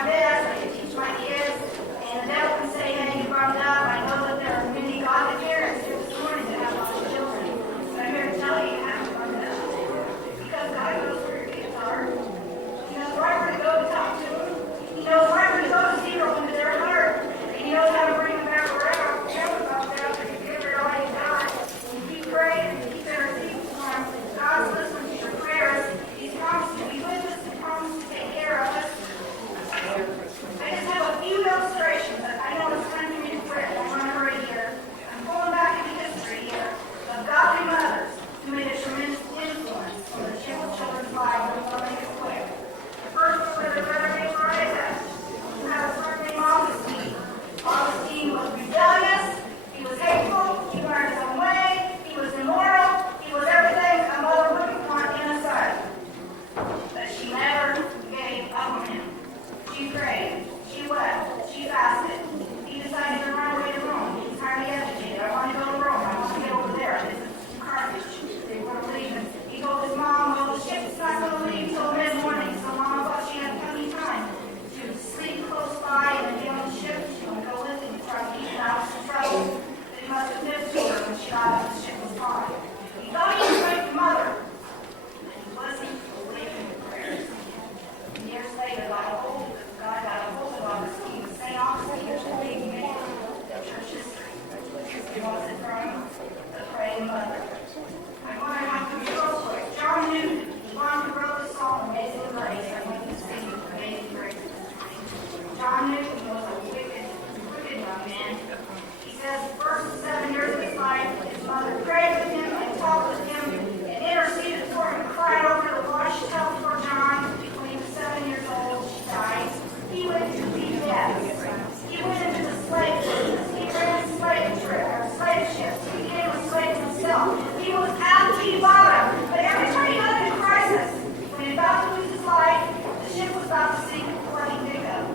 my best. I can teach my kids. And the devil can say, hey, you brought it up. I know that there are many godly parents here this morning that have lots of children. But I'm here to tell you, you have to brought it up. Because God knows where your kids are. He knows right where to go to talk to them. He knows right where to go to zero into their heart. And He knows how to bring them back around. Never about that, but you give it all you got. And keep praying and keep interceding for them. God's listening to your prayers. He's promised to be with us and promised to take care of us. I just have a few illustrations. I know it's time for me to pray. I want to hurry here. I'm pulling back into history here of godly mothers who made a tremendous influence on the children's lives. I'm going to make it quick. The first one was a brother named Isaac, who had a son named Augustine. Augustine was rebellious. He was hateful. He wanted his own way. He was immoral. He was everything a mother wouldn't want in a son. But she never gave up on him. She prayed. She wept. She fasted. He decided to run away to Rome. He was highly educated. I want to go to Rome. I want to get over there. This is Carthage. They were leaving. He told his mom, well, the ship's not going to leave till mid-morning. So Mom thought she had plenty of time to sleep close by and get on the ship. She would go with him and try to keep him out of some trouble that he must have missed to her when she got out the ship was gone. He thought he was like the mother. But he wasn't believing in prayers. And years later, God got a hold of Augustine. St. Augustine is a big man of church history. He wasn't from the praying mother. I want to have to be real quick. John Newton, the one who wrote the song Amazing Grace. I want you to sing Amazing Grace this morning. John Newton was a wicked young man. He says the first 7 years of his life, his mother prayed with him and talked with him and interceded for him, cried over the wash tub for John. When he was 7 years old, she died. He went to be death. He went into the slave business. He ran slave ships. He became a slave himself. He was at the bottom. But every time he got into crisis, when he was about to lose his life, the ship was about to sink before he picked up.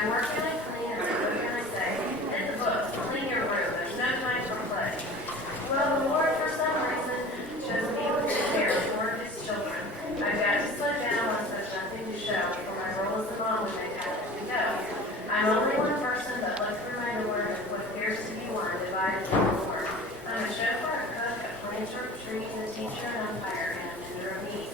I work and I clean and I cook and I say, hit the books, clean your room, there's no time for play. Well, the Lord, for some reason, chose me to take care of four of his children. I've got to slow down on such nothing to show, for my role as a mom when they have to go. I'm only one person, but look through my door, and what appears to be one divided from the Lord. I'm a chauffeur, a cook, a planter of trees, a teacher, an umpire, and a mender of meat.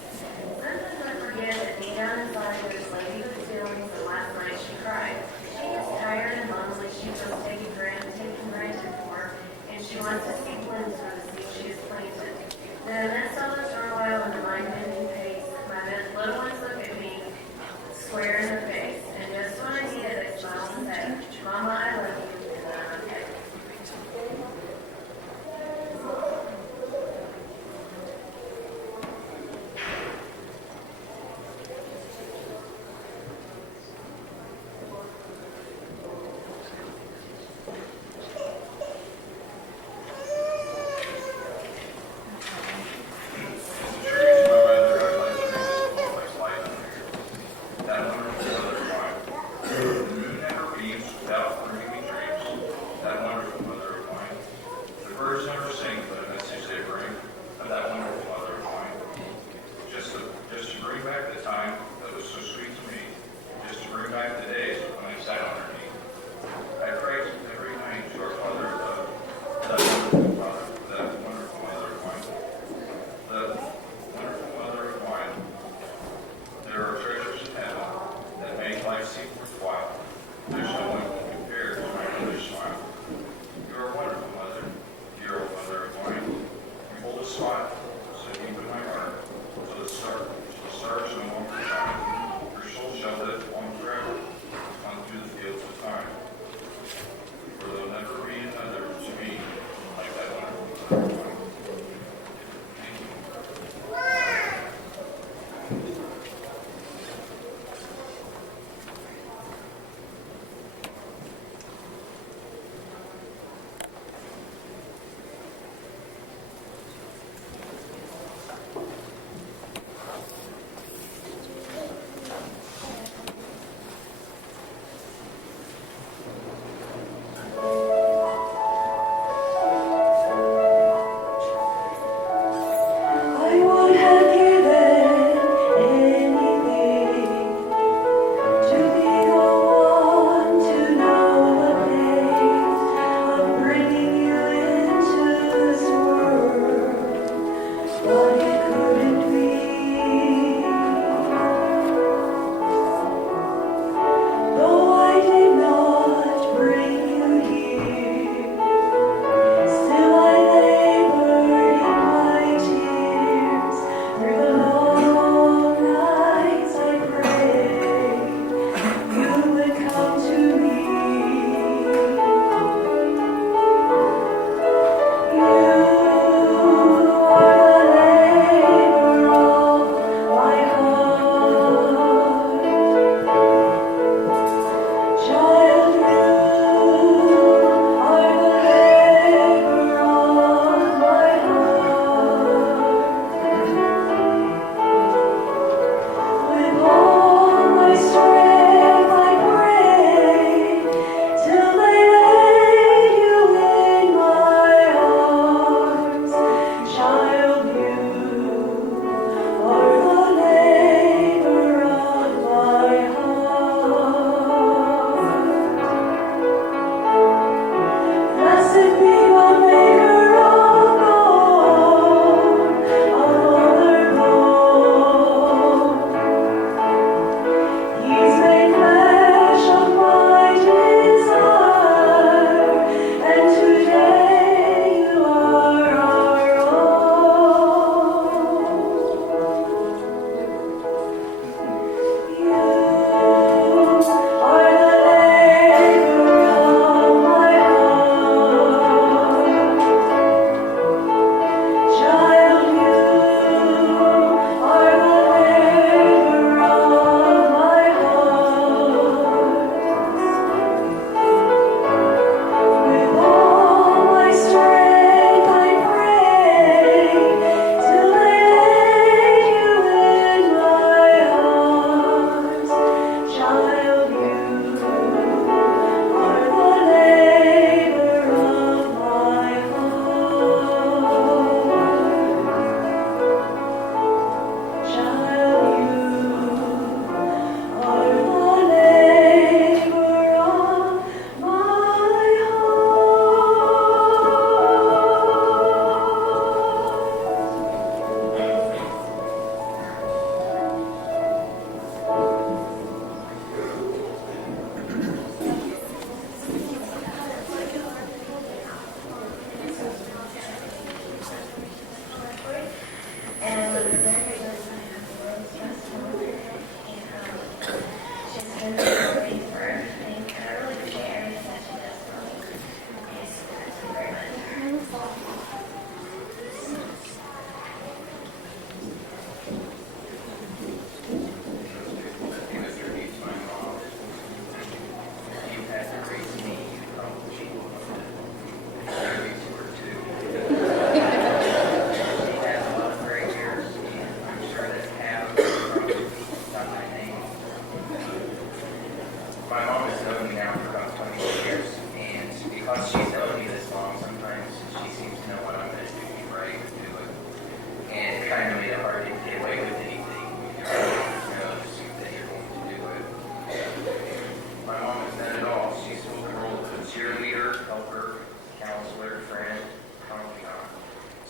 Sometimes I forget that deep down inside there's lady with feelings, and last night she cried. She gets tired and lonely, she feels taken granted for, and she wants to see blooms for the seed she has planted. Then I saw this for a while in the mind-bending pace. My little ones look at me, square in the face, and just when I needed it, they smile and say, Mama, I love you, and then I'm okay. My mom has known me now for about 20 years, and because she's known me this long, sometimes she seems to know what I'm going to do before I even do it. And it kind of made it hard to get away with anything when your mom knows that you're going to do it. My mom has done it all. She's filled the role of a cheerleader, helper, counselor, friend, confidant.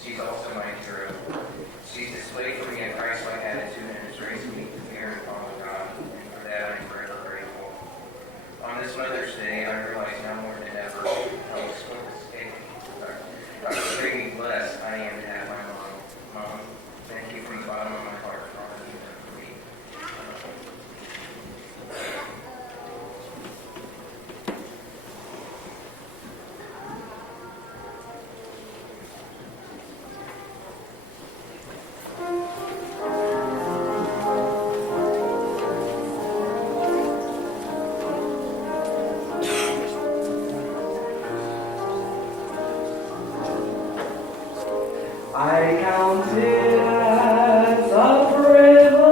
She's also my hero. She's displayed for me a Christ-like attitude and has raised me to fear and follow God, and for that I'm forever grateful. On this Mother's Day, I realize now more than ever how extremely blessed I am to have my mom. Mom, thank you from the bottom of my heart for all that you've done for me. I count it as a privilege,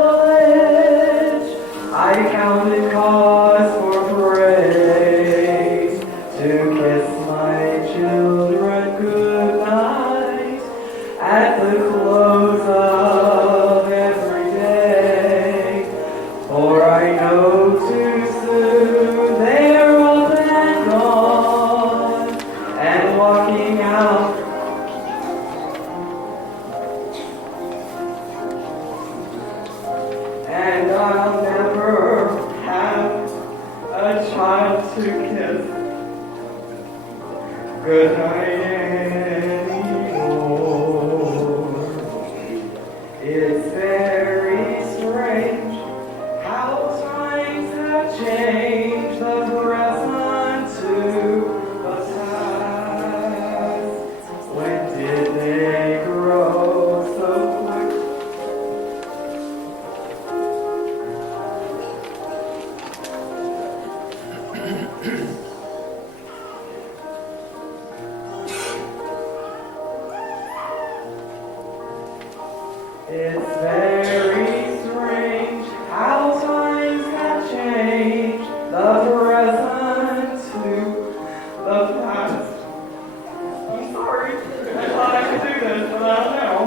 I count it cause for praise, to kiss my children goodnight at the close of every day, for I know too soon they're up and gone, and walking out and I'll never have a child to kiss goodnight anymore. It's very strange how times have changed the present to the past. When did they grow so quick? It's very strange how times have changed the present to the past. I'm sorry. I thought I could do this, but I don't know.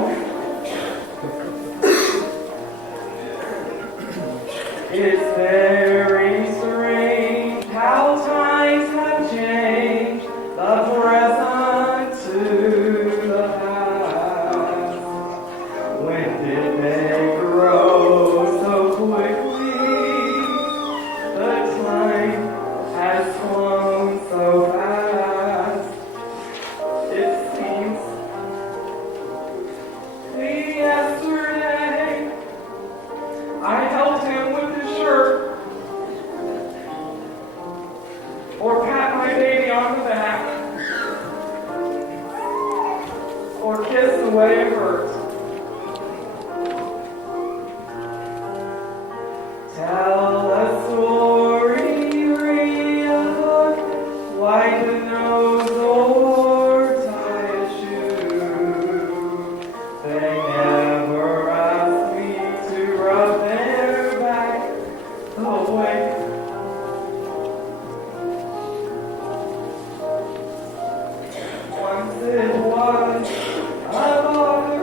It's very strange how times have changed the present to the past. When did they grow so quickly? The time has flown so fast. It seems yesterday I helped him with his shirt, or pat my baby on the back, or kiss the way it hurts. Tell a story, read a book, wipe the nose or tie a shoe. They never asked me to rub their back away. Once it was a book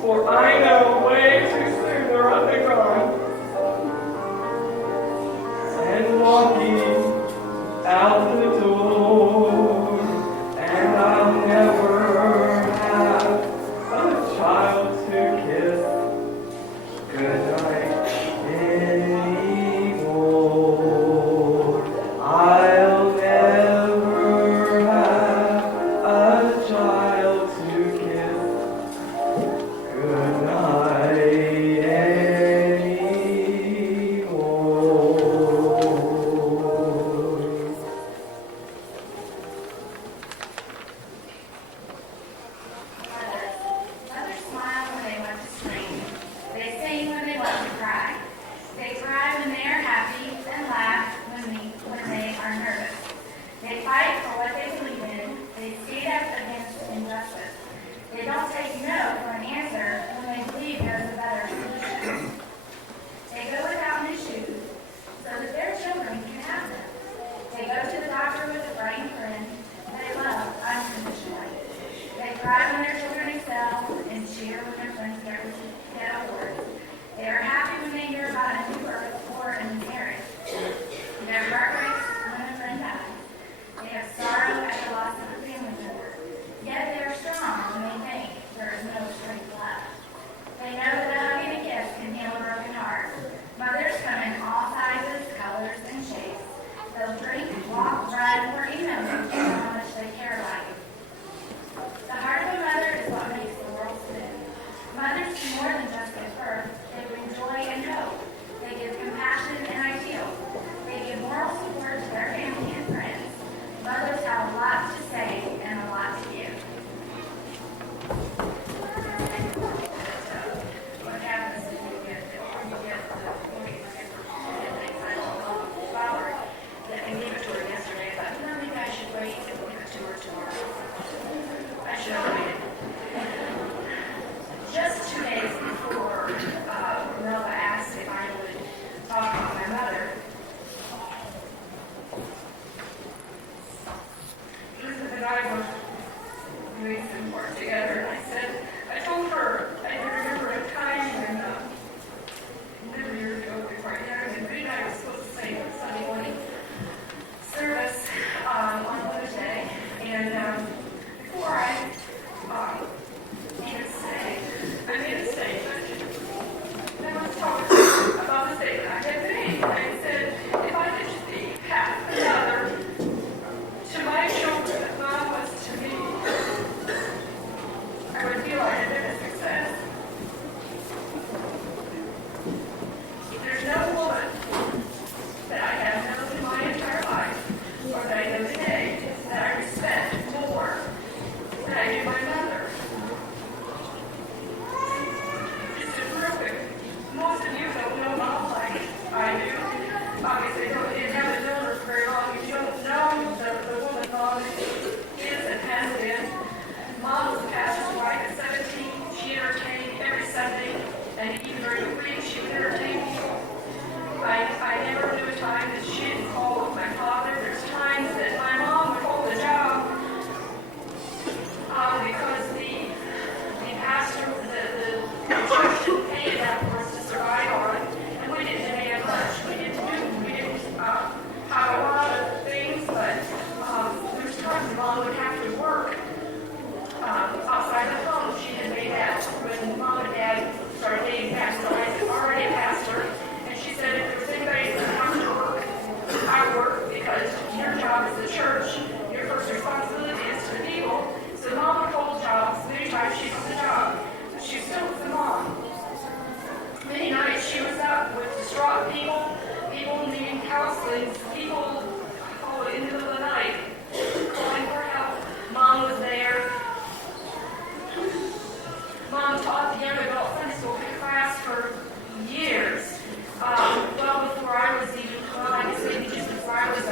for I know way too soon they're up and gone. And walking out the door, and I'll never have a child to kiss goodnight anymore. I'll never have a child to kiss goodnight anymore. Mothers smile when they want to scream. They sing when they want to cry. They cry when they are happy and laugh when they are nervous. They fight for what they believe in. They stand up against injustice. They don't take no for an answer when they believe there's a better solution. They go without new shoes so that their children can have them. They go to the doctor with a frightened friend they love unconditionally. They cry when their children excel and cheer when their friends get awards. They are happy when they hear about a new birth or a new marriage. Their heart breaks when a friend dies. They have sorrow at the loss of a family member. Yet they are strong when they think there is no strength left. They know that a hug and a kiss can heal a broken heart. Mothers come in all sizes, colors, and shapes. They'll drink, walk, run, or email you how much they care about you. The heart of a mother is what makes the world spin. Mothers do more than just give birth. They bring joy and hope. They give compassion and ideals. They give moral support to their family and friends. Mothers have a lot to say and a lot to give. What happens if you get the flower? I gave it to her yesterday. I thought, maybe I should wait and give it to her tomorrow. I should have waited. Just 2 days before Nova asked if I would talk about my mother, Elizabeth and I were doing some work together, and I told her I remember a time when, many years ago before I married him, Reed and I were supposed to say Sunday morning service on Mother's Day, and before I made a statement, I want to talk about the statement I had made. I said, if I could just be half another to my children as Mom was to me, I would feel I had been a success. There's no woman that I have known in my entire life, or that I know today, that I respect more than I do my mother. Just real quick, most of you don't know Mom like I do. Obviously, you haven't known her for very long. You don't know the woman Mom is and has been. Mom was a pastor's wife at 17. She entertained every Sunday, and even during the week, she would entertain people. I never knew a time that she didn't call with my father. There's times that my mom would hold a job because the pastor, the church didn't pay enough for us to survive on, and we didn't demand much. We didn't have a lot of things, but there's times Mom would have to work outside the home. She had made that when Mom and Dad started dating Pastor Isaac, already a pastor, and she said if there was anybody that has to work, I work, because your job is the church. Your first responsibility is to the people. So Mom would hold jobs. Many times she was the job, but she still was the mom. Many nights she was up with distraught people needing counseling, people in the middle of the night calling for help. Mom was there. Mom taught the young adult Sunday school class for years. Well before I was even, I guess maybe just before I was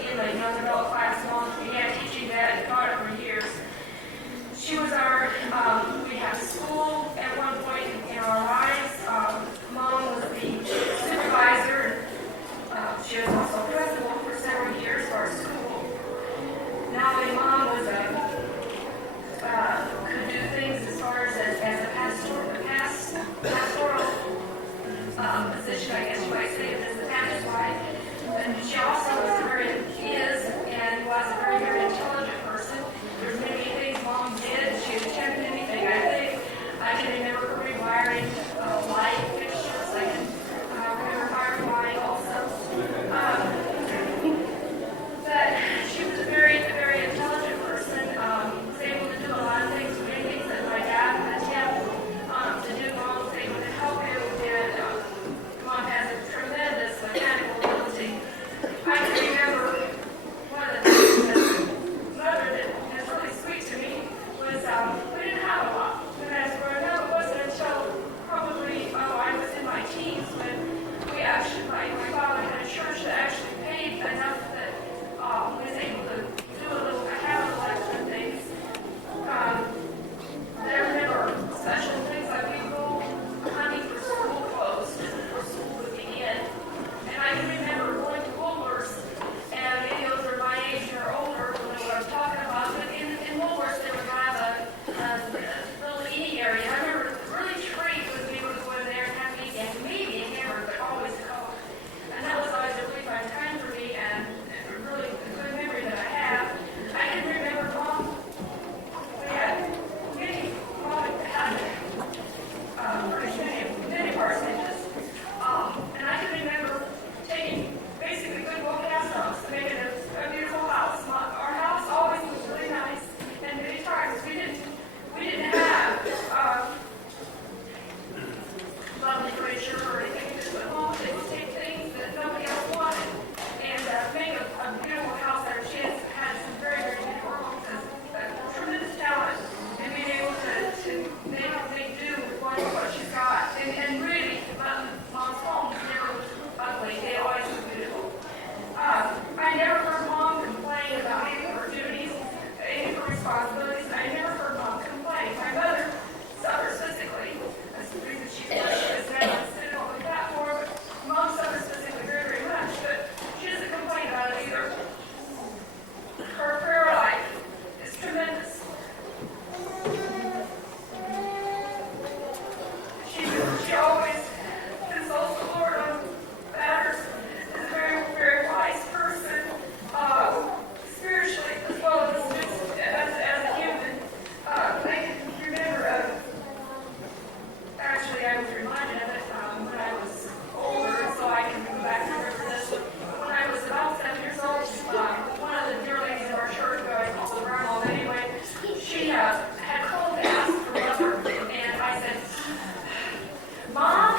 in the young adult class, Mom began teaching that and taught it for years. She was our, we had school at one point in our lives. Mom was the supervisor. She was also principal for several years for our school. Now when Mom was could do things as far as a pastor,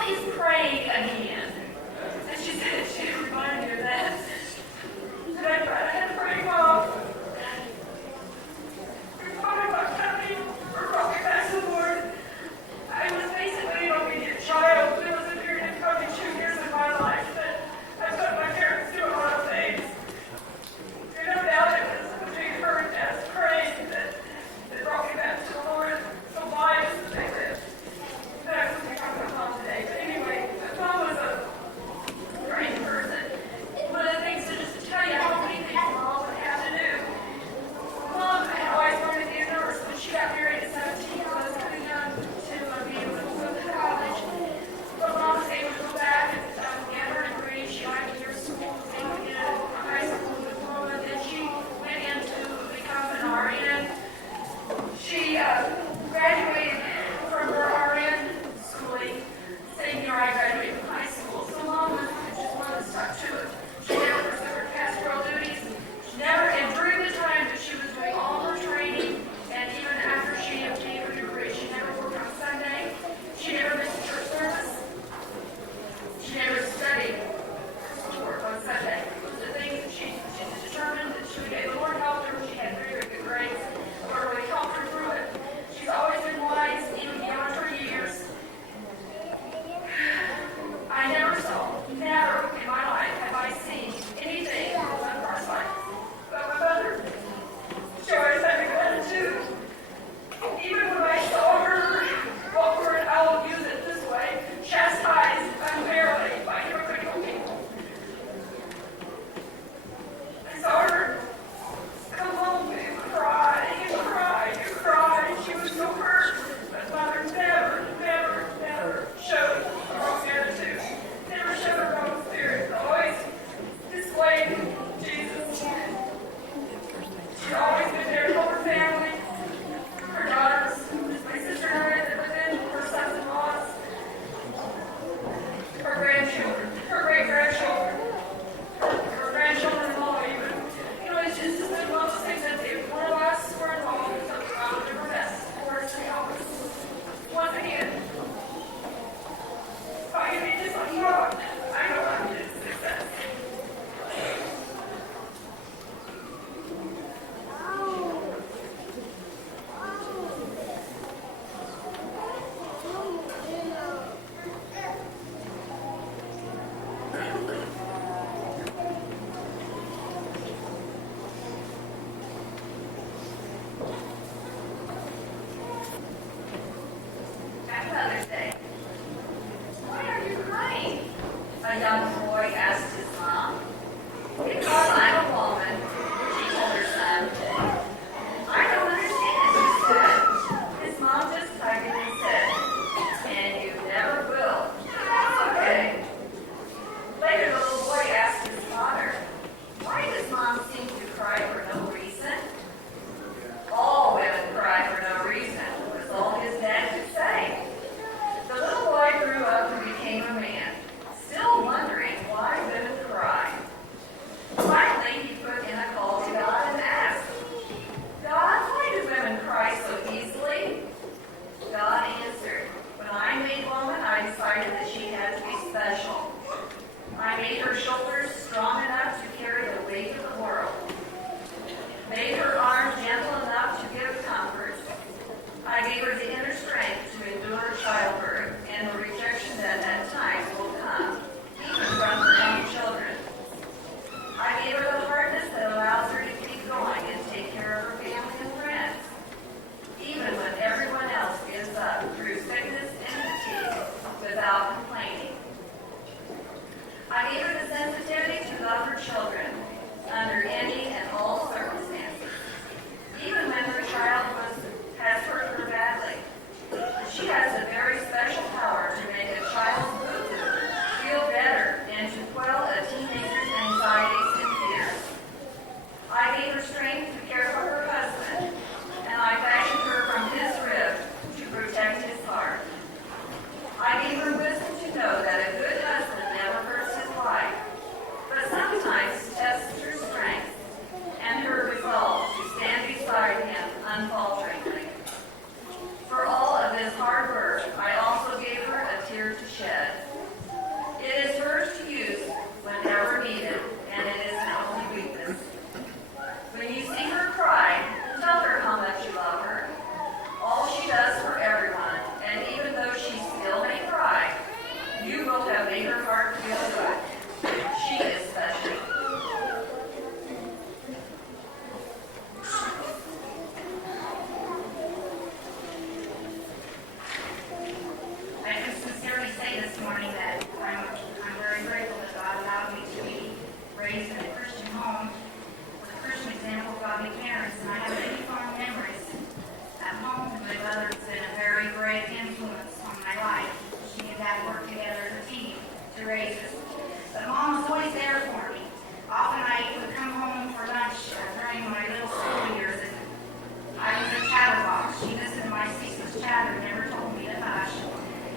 he's praying again. And she said, she reminded me of that. And I had to pray, Mom. Your father was coming, or brought me back to the Lord. I was basically an obedient child. There was a period of probably 2 years of my life that I put my parents through a lot of things. And no doubt it was between her and Dad's praying that brought me back to the Lord. So why is the thing that I was becoming a mom today? But anyway, Mom was a great person. One of the things to just tell you how many things Mom would have to do. Mom had always wanted to be a nurse. When she got married at 17, I was too young to be able to go to college. But Mom was able to go back and get her degree. She liked to go to school, was able to get a high school diploma. Then she went into become an RN. She graduated from her RN schooling, same year I graduated from high school. So Mom was just one that stuck to it. She never pursued her pastoral duties. She never, and during the time that she was doing all her training, and even after she obtained her degree, she never worked on Sunday. She never missed a church service. She never studied schoolwork on Sunday. It was the thing that she determined that she would get. The Lord helped her. She had very, very good grades. The Lord really helped her through it. She's always been wise, even beyond her years. I never saw, never in my life have I seen anything on Christ's life but my mother. She always had a good attitude. Even when I saw her, what word I will use it this way, chastised unfairly by hypocritical people. I saw her come home and cry and cry and cry. She was so hurt. But Mother never, never, never showed a wrong attitude. Never showed a wrong spirit. Always displayed Jesus. She's always been there to help her family, her daughters, my sister and I that live in, her sons-in-laws, her grandchildren, her great-grandchildren, her grandchildren-in-law even. You know, it's just been one of those things that if one of us were involved in something wrong, we'll do our best for us to help us. Once again, if I can be just like God, I know I'm his success. Happy Mother's Day. Why are you crying? A young boy asked his mom. Because I'm a woman, she told her son. I don't understand, she said. His mom just tugged him and said, and you never will. That's okay. Later, the little boy asked his father, why does Mom seem to cry for no reason? All women cry for no reason, was all his dad could say. The little boy grew up and became a man, still wondering why women cry. Finally, he put in a call to God and asked, God, why do women cry so easily? God answered, when I made woman, I decided that she had to be special. I made her shoulders strong enough to carry the weight of the world. Made her arms gentle enough to give comfort. I gave her the inner strength to endure childbirth and the rejection that at times will come, even from her own children. I gave her the hardness that allows her to keep going and take care of her family and friends, even when everyone else gives up through sickness and fatigue without complaining. I gave her the sensitivity to love her children under any and all circumstances, even when her child has hurt her badly. She has a very special power to make a child's mood feel better and to quell a teenager's anxieties and fears. I gave her strength to care for her husband, and I fashioned her from his rib to protect his heart. I gave her wisdom to know that a good husband never hurts his wife, but sometimes tests her strength and her resolve to stand beside him unfalteringly. For all of this hard work, I also gave influence on my life. She and Dad worked together as a team to raise us. But Mom was always there for me. Often I would come home for lunch during my little school years, and I was a chatterbox. She listened to my ceaseless chatter and never told me to hush.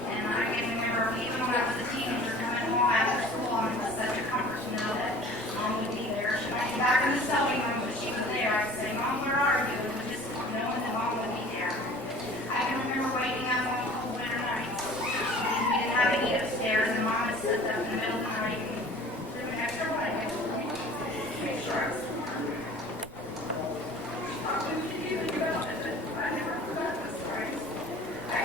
And I can remember even when I was a teenager coming home after school, and it was such a comfort to know that Mom would be there. She might be back in the sewing room, but she was there. I'd say, Mom, where are you? And just knowing that Mom would be there. I can remember waking up on cold winter nights. We didn't have to eat upstairs, and Mom would sit up in the middle of the night and threw an extra blanket for me to make sure I was warm. She talked to me about it, but I never forgot the stories. I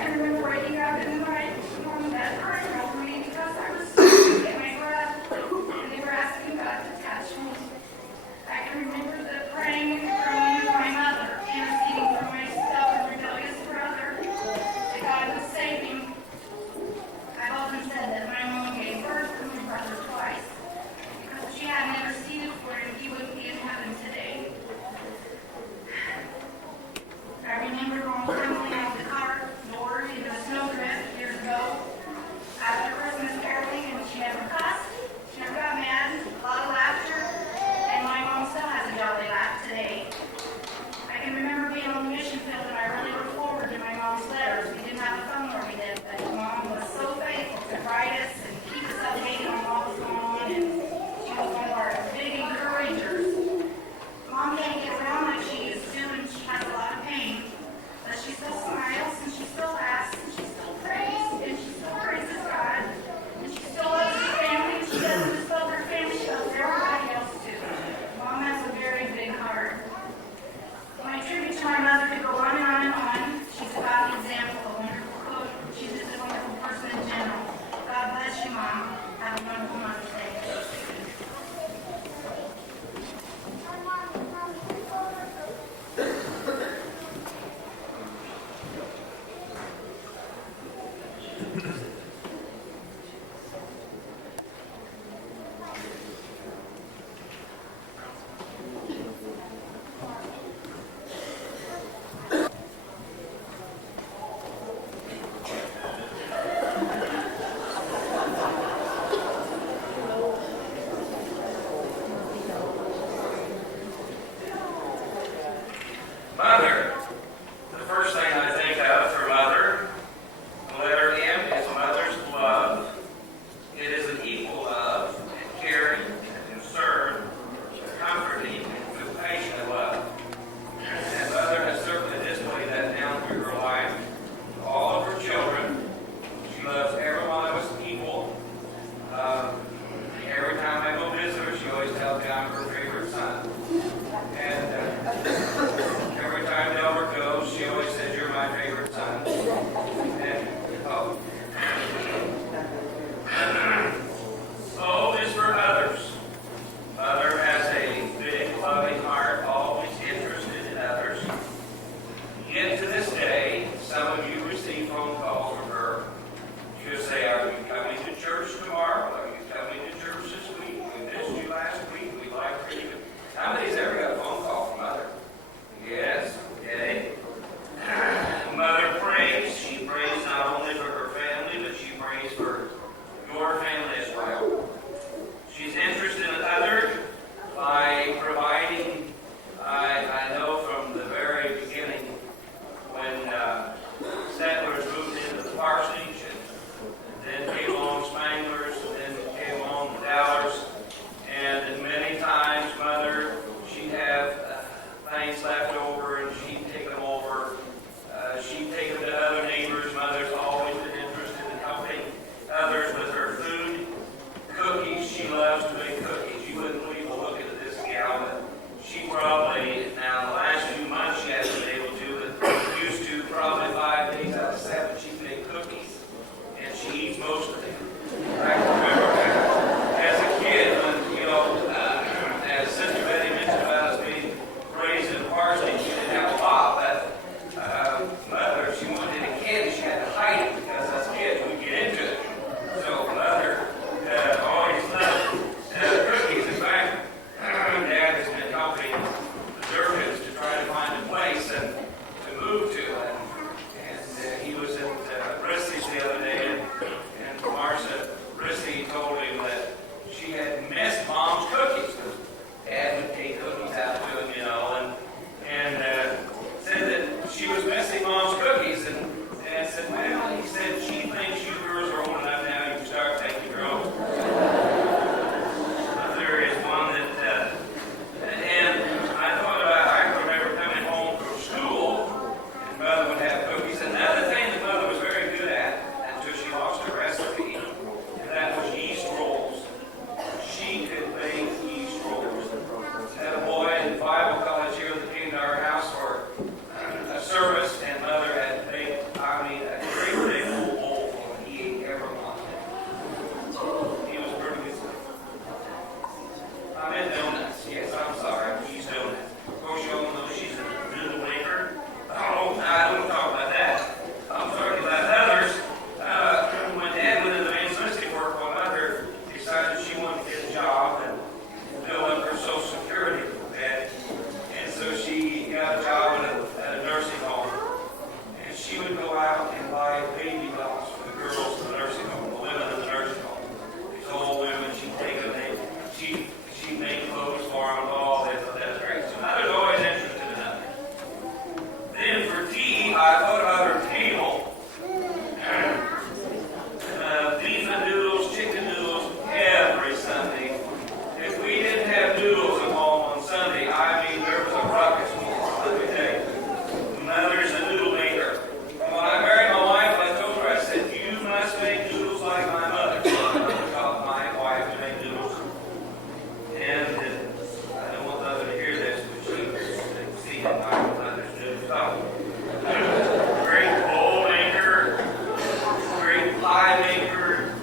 pie maker,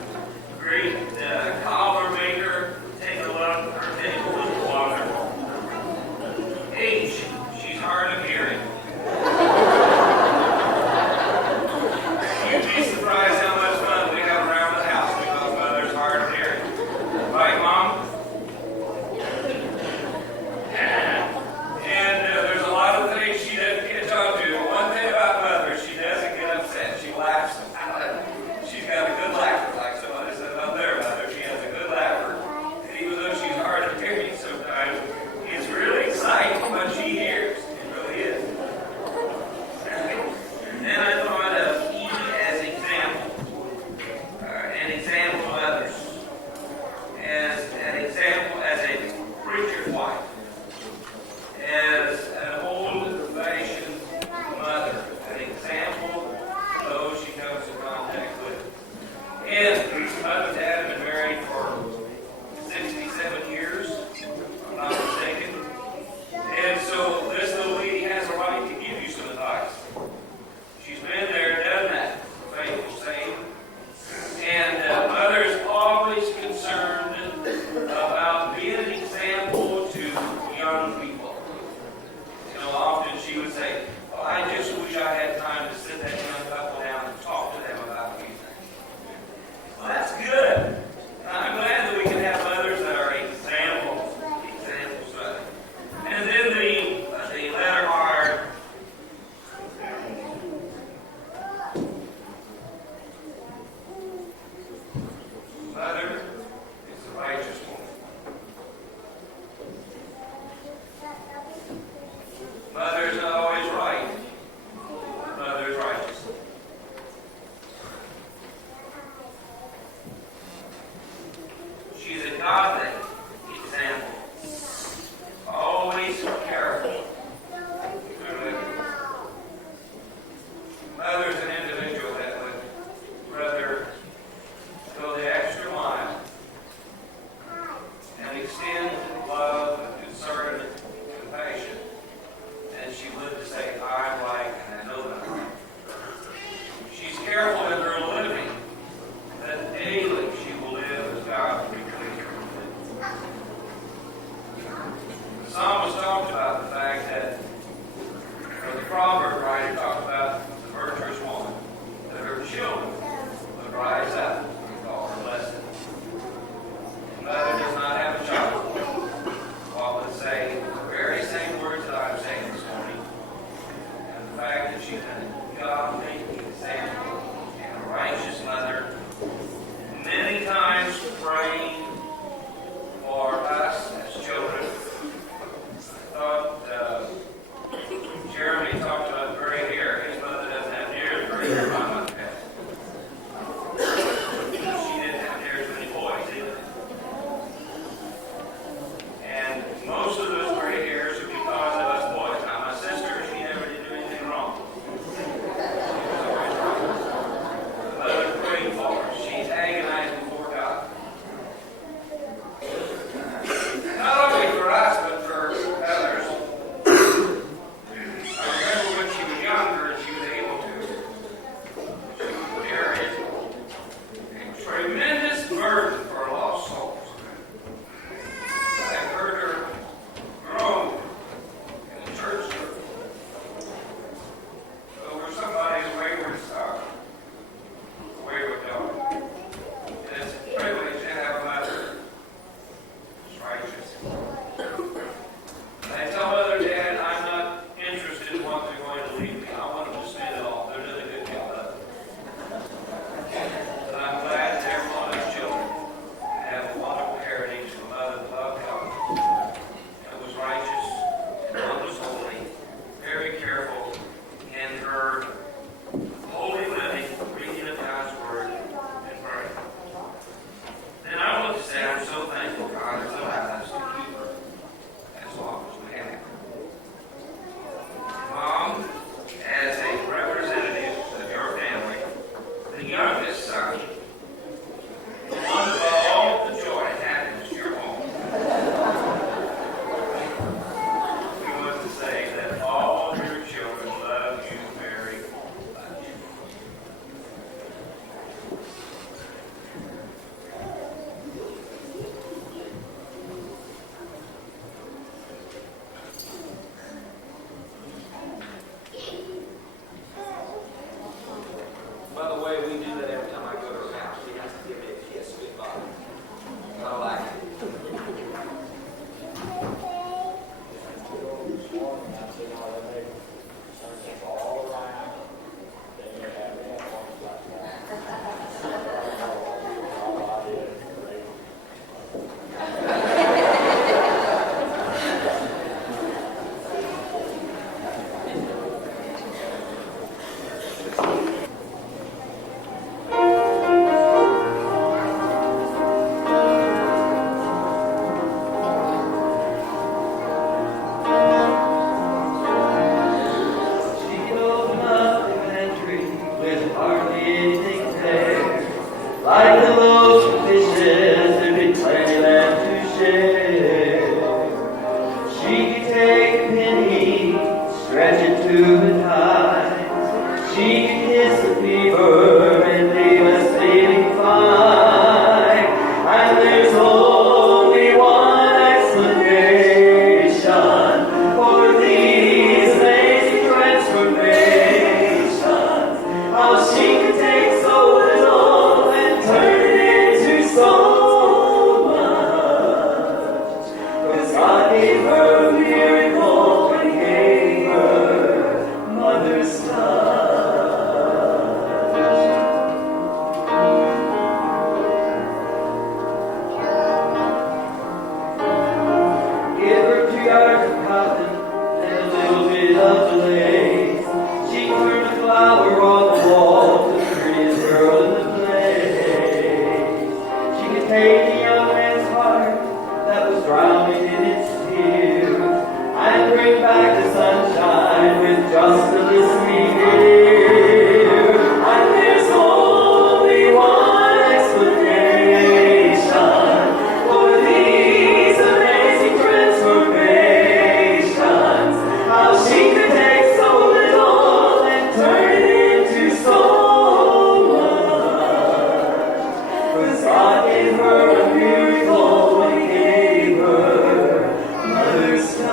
great cobbler maker. Take a look, or take a little longer. H, she's hard of hearing. You'd be surprised how much fun we have around the house because Mother's hard of hearing. Right, Mom? And there's a lot of things she doesn't catch on to. One thing about Mother, she doesn't get upset. She laughs. She's got a good laugher, like somebody said about their mother. She has a good laugher. And even though she's hard of hearing sometimes, it's really exciting what she hears. It really is. Then I thought of E as example. An example of others. As an example as a preacher's wife. As an old-fashioned mother. An example of those she comes in contact with. And Mother and Dad have been married for 67 years, if I'm not mistaken. And so this little lady has a right to give you some advice. She's been there, done that, faithful saying. And Mother is always concerned about being an example to young people. You know, often she would say, well, I just wish I had time to sit that young couple down and talk to them about these things. Well, that's good. I'm glad that we can have mothers that are examples of it. And then the letter R. Mother is a righteous woman. Mother is not always right. Mother is righteous. She's a godly example. Always careful. Mother is an individual that would rather go the extra mile and extend love and concern and compassion than she would to say, I'm like, and I know that I'm right. She's careful in her living, that daily she will live as God would be pleased her to live. The psalmist talked about the fact that, or the proverb writer talked about the virtuous woman, that her children would rise up and call her blessed. Mother does not have a child. What would say the very same words that I'm saying this morning. And the fact that she's a godly example and a righteous mother, many times praying for us as children. I thought Jeremy talked about gray hair. His mother doesn't have near as gray hair as my mother has. She didn't have near as many boys either. And most of those gray hairs are because of us boys. Now, my sister, she never did do anything wrong. She was always right. Mother prayed for her. She's agonizing before God. Not only for us, but for others. I remember when she was younger and she was able to. She carried a tremendous burden for lost souls. I've heard her groan in the church over somebody's wayward son, wayward daughter. And it's a privilege to have a mother who's righteous. And I tell Mother and Dad, I'm not interested in what they're going to leave me. I want them to spend it all. They're doing a good job of it. But I'm glad that every one of us children have a wonderful heritage from a mother that loved God, that was righteous, and was holy, very careful in her holy living, reading of God's Word, and praying. Then I want to say I'm so thankful God has allowed us to keep her as long as we have. Mom, as a representative of your family, the youngest son, the one of all the joy and happiness to your home, we want to say that all your children love you very much. like the loaves of fishes, there'd be plenty left to share. She could take a penny, stretch it to the tide. She could kiss the fever and leave us feeling fine. And there's only one explanation for these amazing transformations. How she could take so little and turn it into so much. 'Cause God gave her a miracle when He gave her mother's touch. Give her 2 yards of cotton and a little bit of lace. She turned a flower on the wall to the prettiest girl in the place. She could take a young man's heart that was drowning in its tears and bring back the sunshine with just a listening ear. And there's only one explanation for these amazing transformations. How she could take so little and turn it into so much. 'Cause God gave her a miracle when He gave her mother's touch.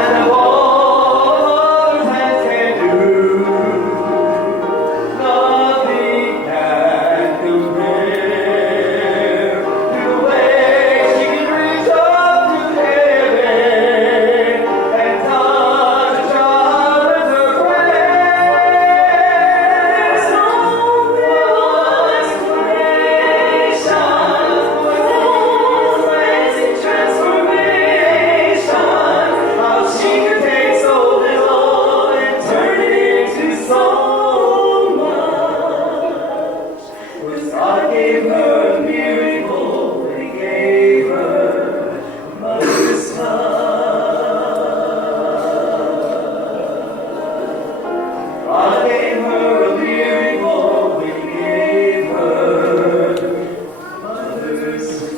And of all that can do, nothing can compare to the way she can reach up to heaven and touch others her prayer. There's only one explanation for those amazing transformations. How she could take so little and turn it into so much. 'Cause God gave her a miracle when He gave her mother's touch. God gave her a miracle when He gave her mother's touch.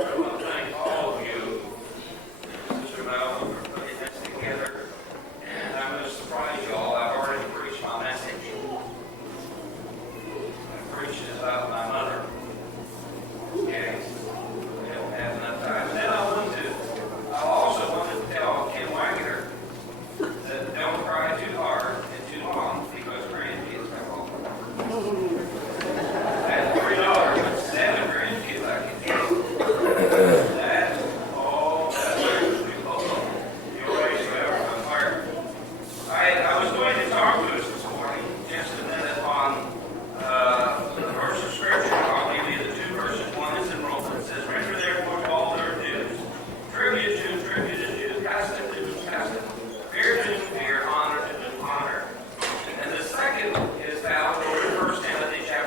I want to thank all of you, Sister Mel, for putting this together. And I'm going to surprise you all. I've already preached my message. I preached about my mother. Okay. We don't have enough time. And then I also wanted to tell Kim Wagner that don't cry too hard and too long because grandkids come home. I had 3 daughters, but 7 grandkids I can get. That's all that's you'll raise forever on fire. I was going to talk to us this morning just a minute on the verse of Scripture. I'll give you the 2 verses. One is in Romans. It says, "Render therefore all their dues. Tribute to due, custom to custom, fear to fear, honor to honor." And the second is found in 1 Timothy chapter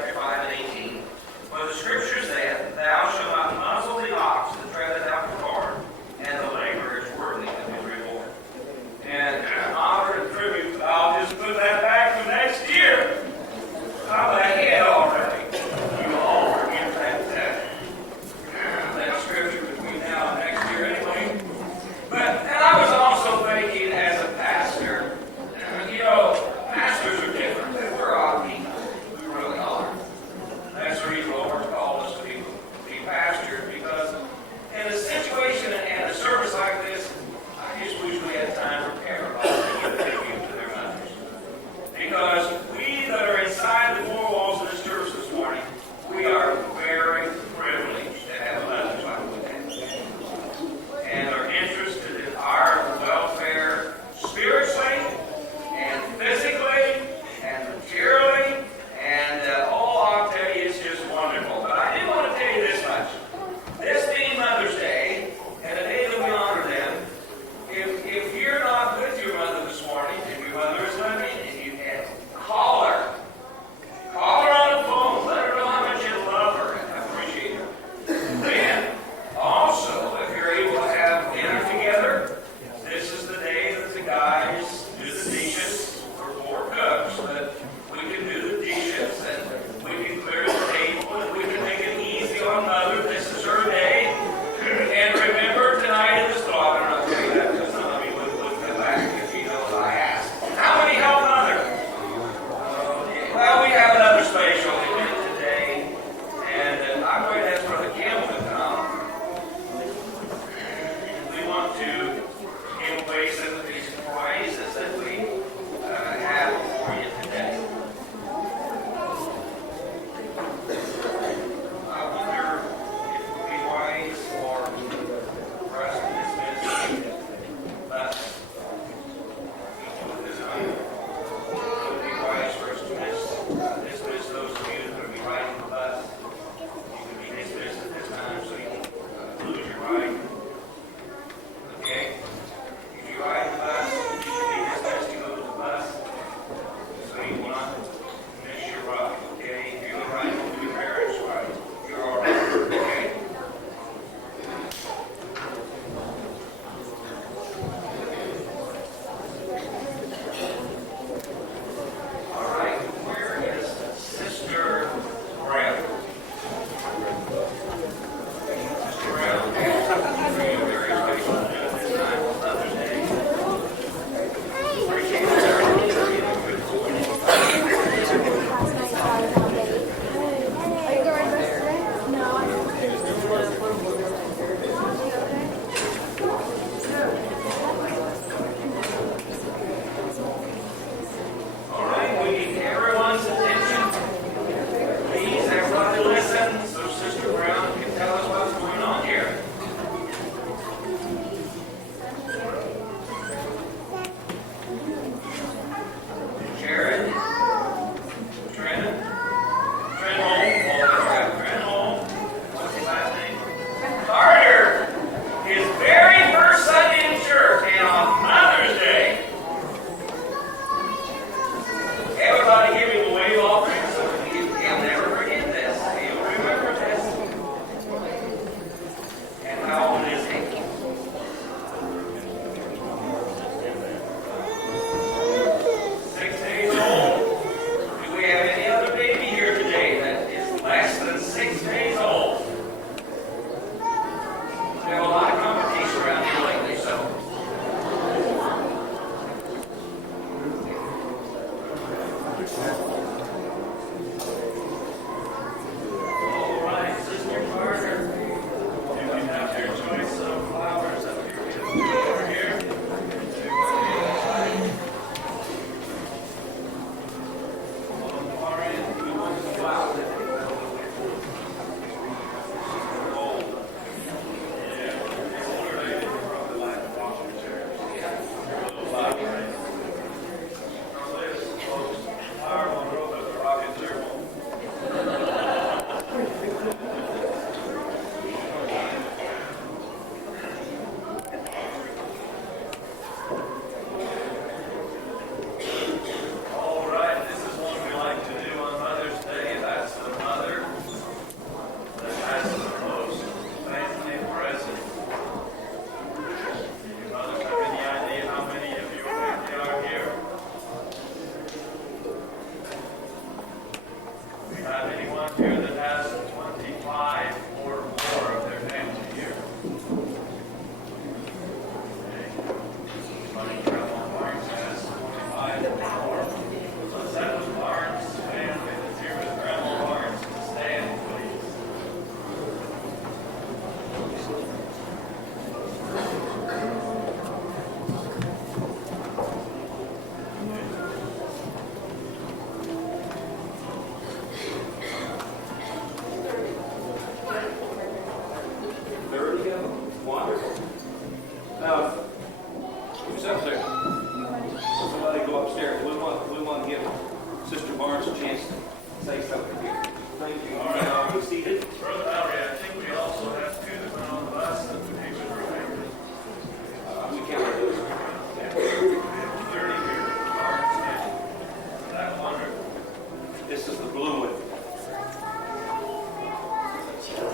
Barnes a chance to say something here. Thank you. All right, I'll be seated. Brother Lowry, I think we also have two that went on the bus that would be with our families. We counted those. 30 here, Barnes, and that wonderful. This is the blue one.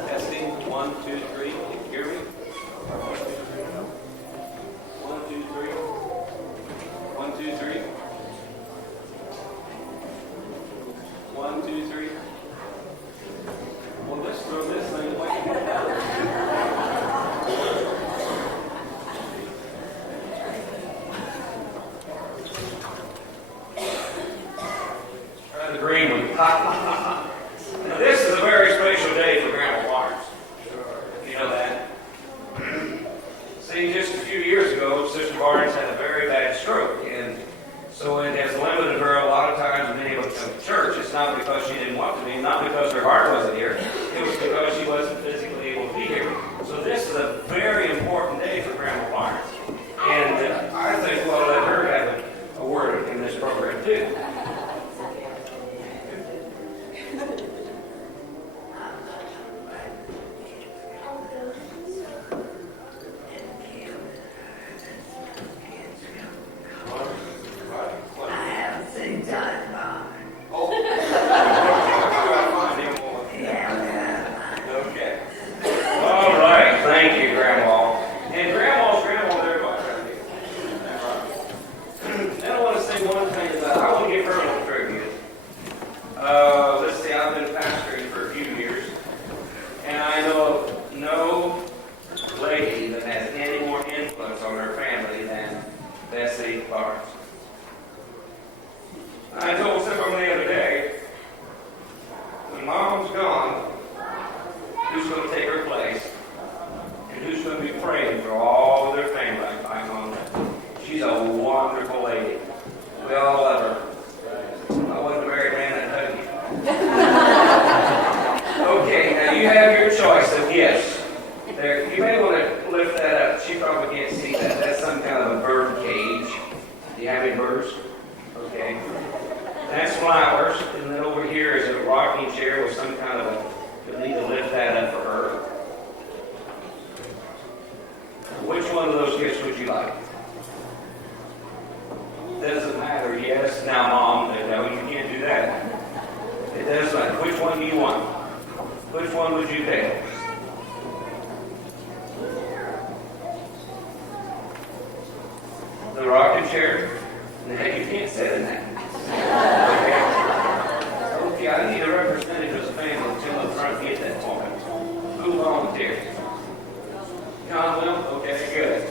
Testing, 1, 2, 3. Can you hear me? 1, 2, 3. 1, 2, 3. 1, 2, 3. Well, let's throw this thing away. Try the green one. Now, this is a very special day for Grandma Barnes. You know that? See, just a few years ago, Sister Barnes had a very bad stroke, and so it has limited her a lot of times from being able to come to church. It's not because she didn't want to be, not because her heart wasn't here. It was because she wasn't physically able to be here. So this is a very important day for Grandma Barnes. And I think we'll let her have a word in this program, too. Okay. All right. Thank you, Grandma. And Grandma's grandma, everybody right here. And I want to say one thing about, I want to give her a little tribute. Let's see, I've been pastoring for a few years, and I know of no lady that has any more influence on her family than Bessie Barnes. I told someone the other day, when Mom's gone, who's going to take her place? And who's going to be praying for all of their family like Mom? She's a wonderful lady. We all love her. I wasn't a married man, I'd hug you. Okay, now you have your choice of gifts. There, you may want to lift that up. She probably can't see that. That's some kind of a bird cage. Do you have any birds? Okay. That's flowers, and then over here is a rocking chair with some kind of a, you'll need to lift that up for her. Which one of those gifts would you like? Doesn't matter, yes. Now, Mom, no, you can't do that. It doesn't matter. Which one do you want? Which one would you pick? The rocking chair? No, you can't sit in that. Okay, I need a representative of the family to come up front and get that for me. Who volunteered? John will? Okay, good.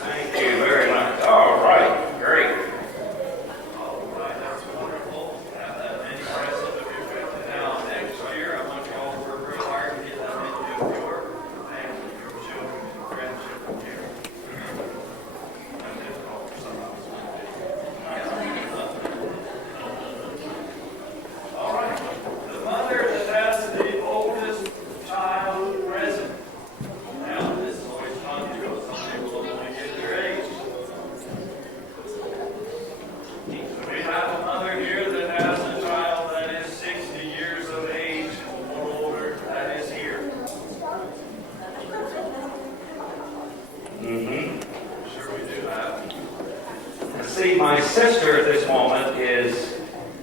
Thank you very much. All right, great. All right, that's wonderful. Have that many present of your family. Now, next year, I want you all to work real hard to get that many of your family, your children, grandchildren here. That's difficult for some of us. All right, the mother that has the oldest child present. Now, this is always fun because some people don't want to get their age. We have a mother here that has a child that is 60 years of age or older that is here. Sure we do have. See, my sister at this moment is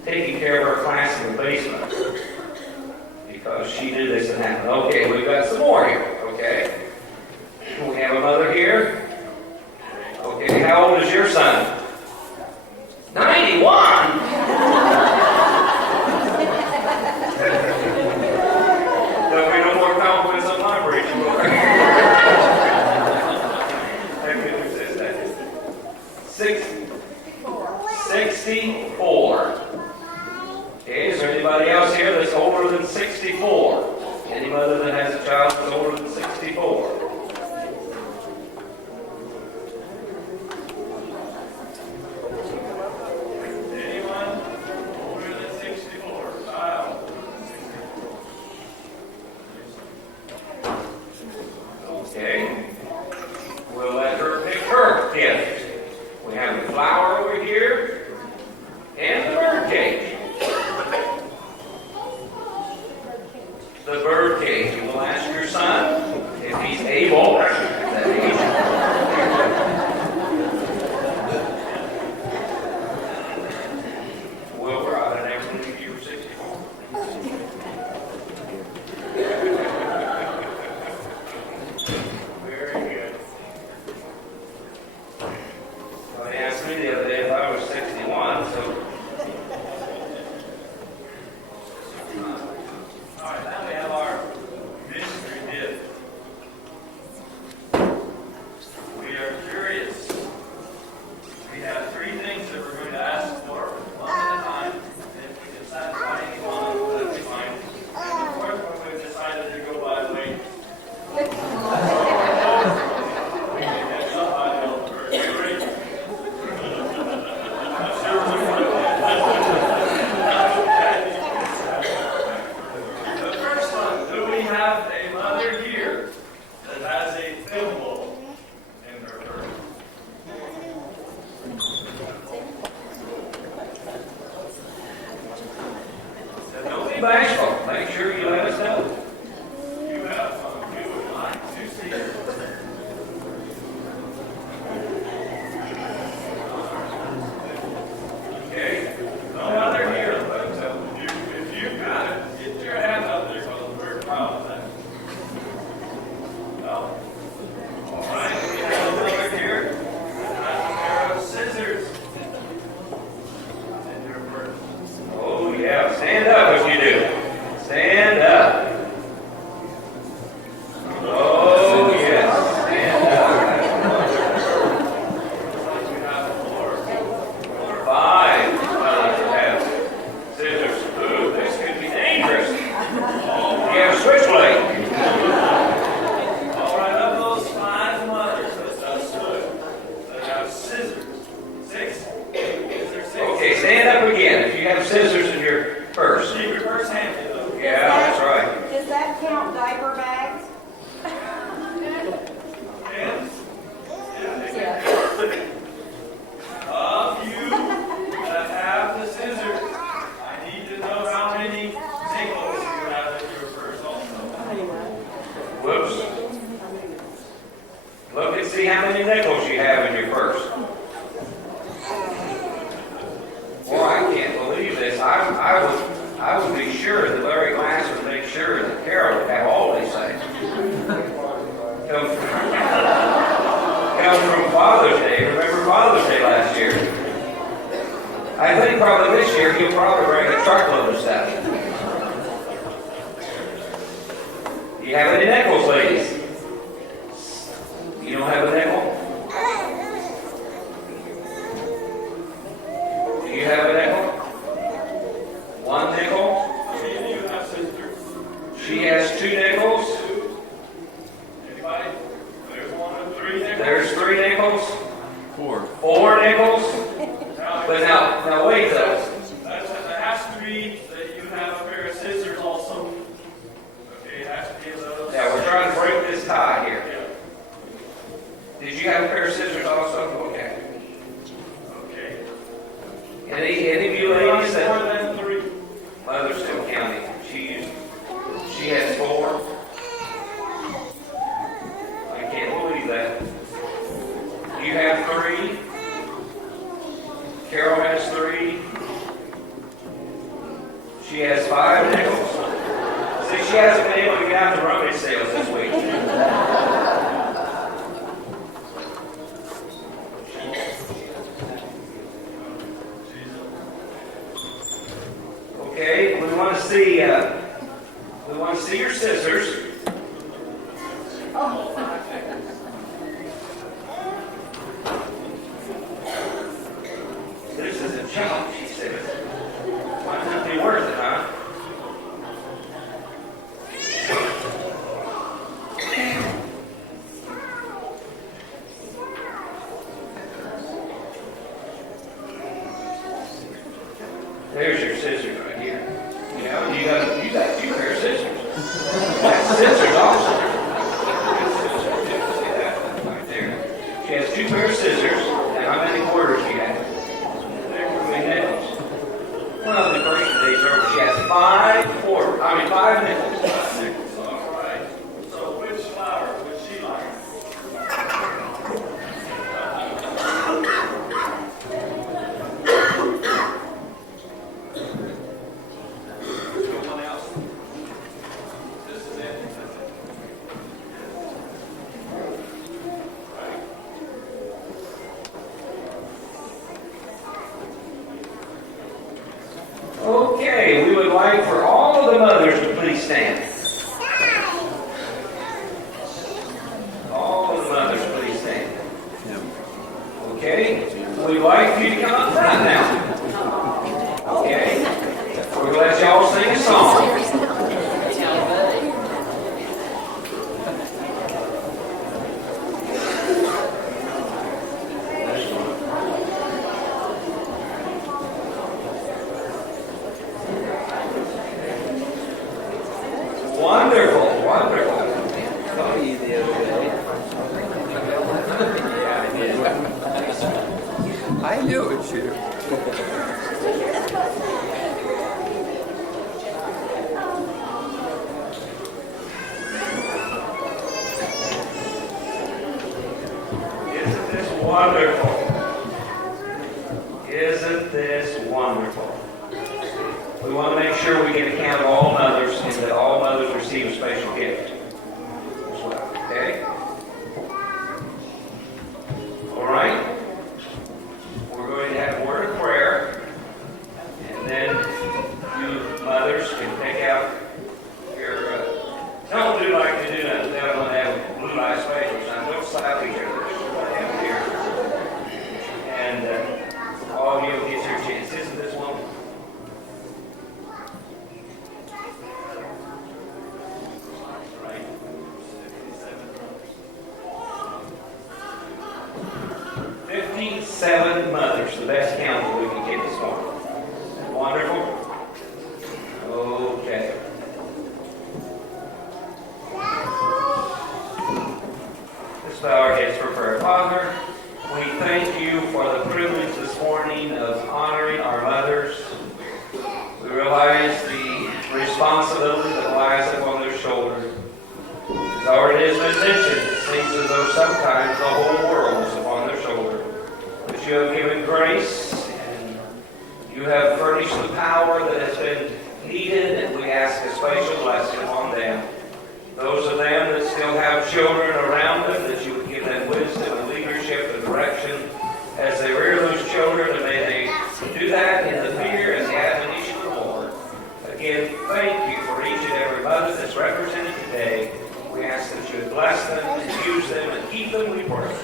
taking care of her class in the basement because she did this and that. Okay, we've got some more here, okay? We have a mother here. Okay, how old is your son? 91? There'll be no more compliments on my bridge, will there? That could resist that. 64. Okay, is there anybody else here that's older than 64? Any mother that has a child that's older than 64? Anyone older than 64? Child. able. That age. Well, we're out of next week. You were 64. Very good. Somebody asked me the other day if I was 61, so. All right, now we have our ministry gift. We are curious. We have three things that we're going to ask for, one at a time. If we can satisfy any one, that'd be fine. And the fourth one, we've decided to go by weight. We can get somebody else first. Great. The first one, do we have a mother here that has a thimble in her purse? Don't be bashful. Make sure you let us know. You have one we would like to see. Okay, no mother here, but if you've got it, get your hand up there because we're proud of that. No? All right, we have a mother here that has a pair of scissors in her purse. Oh, yeah. Stand up if you do. Stand up. Oh, yes. Stand Like we have four. up. 5 mothers have scissors. Ooh, this could be dangerous. You have a switchblade. All right, of those 5 mothers that stood, that have scissors. 6? Is there 6? Okay, stand up again if you have scissors in your purse. Keep your purse handy though. Yeah, that's right. Does that count diaper bags? And of you that have the scissors, I need to know how many nickels you have in your purse also. Whoops. Look and see how many nickels you have in your purse. Boy, I can't believe this. I would be sure that Larry Glass would make sure that Carol would have all these things. Come from Father's Day. Remember Father's Day last year? I think probably this year he'll probably bring a truckload of stuff. Do you have any nickels, ladies? You don't have a nickel? Do you have a nickel? 1 nickel? How many of you have sisters? She has 2 nickels. Anybody? There's 1 and 3 nickels. There's 3 nickels. 4 nickels. But now wait though. That has to be that you have a pair of scissors also. Okay, it has to be those. Now we're trying to break this tie here. Yeah. Did you have a pair of scissors also? Okay. Okay. Any of you ladies More that than 3. Mother's still counting? She has 4. I can't believe that. You have 3. Carol has 3. She has 5 nickels. See, she hasn't been able to get out the rummage sales this week. Okay, we want to see your scissors. This is a job, she said. Might not be worth it, huh? There's your scissors right here. You know, you got 2 pair of scissors. That's Wonderful, wonderful. Saw you the other day. Yeah, I did. I knew it was you. Isn't this wonderful? Isn't this wonderful? We want to make sure we get a count of all mothers and that all mothers receive a special gift as well, okay? All right? We're going to have a word of prayer, and then you mothers can pick out your, don't do like they do now. They don't want to have blue light specials. Now, we'll style each other. Have here. And all of you will get your chance. Isn't this one? Right. 57 mothers, the best count that we can get this morning. Wonderful. Okay. Let's bow our heads for prayer. Father, we thank you for the privilege this morning of honoring our mothers. We realize the responsibility that lies upon their shoulders. As already has been mentioned, it seems as though sometimes the whole world is upon their shoulder. But you have given grace, and you have furnished the power that has been needed, and we ask a special blessing upon them. Those of them that still have children around them, that you would give them wisdom and leadership and direction as they rear those children, and may they do that in the fear and the admonition of the Lord. Again, thank you for each and every mother that's represented today. We ask that you would bless them and use them and keep them, we pray.